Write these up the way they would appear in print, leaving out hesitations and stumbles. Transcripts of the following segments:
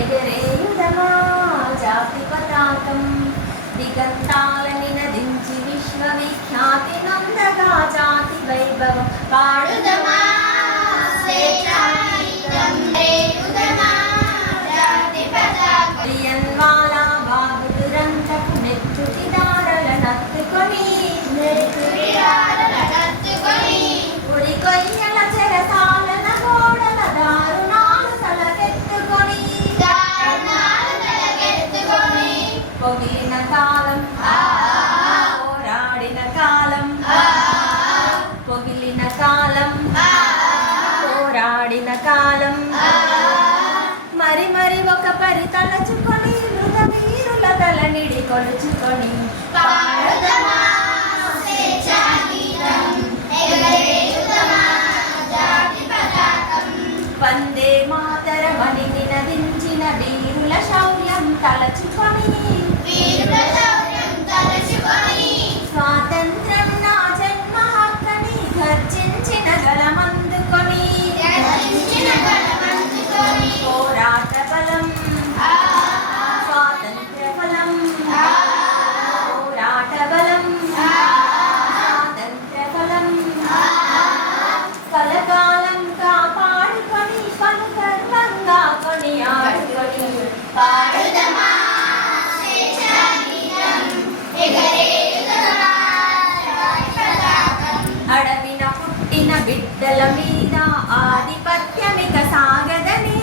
ఎగరేయుదమా జాతి పతాకం దిగంతాలని నదించి విశ్వవిఖ్యాతి నందగా జాతి వైభవం పాడుదమా వాలా బాగు దురంతకు నెచ్చుటి దారల నత్తుకొని ఉరి కొయ్యల చెరసాలన గోడల దారుణాలు తలకెత్తుకొని పొగిలిన కాలం పోరాడిన కాలం పొగిలిన కాలం పోరాడిన కాలం మరి మరి ఒక పరి తలచుకొని మృతవీరుల తలనిడి కొలుచుకొని వందే మాతరమని నినదించిన వీరుల శౌర్యం తలచుకొని స్వాతంత్రం నా జన్మ హక్కని గర్జించిన గలమందుకొని పోరాట బలం స్వాతంత్ర బలం పోరాట బలం స్వాతంత్ర బలం కలకాలం కాపాడుకొని పలు గర్వంగా కొని ఆడుకొని పాడుదమా అడవిన పుట్టిన బిడ్డల మీద ఆధిపత్యమిక సాగదని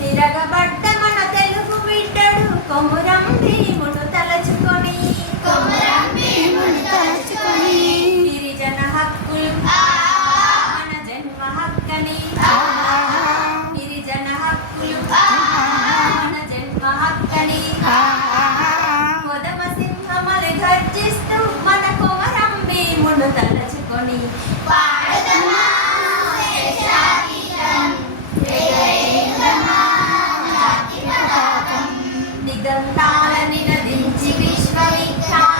తిరగబడ్డ మన తెలుగు బిడ్డడు కొమురం భీమును తలచుకొని గిరిజన హక్కులు మన జన్మ హక్కని గిరిజన హక్కులు మన జన్మ హక్కని కొదమ సింహమలి గర్జిస్తూ మన కొమరం భీమును తలచుకొని దిగంతాలని నదించి విశ్వవిఖ్యాతి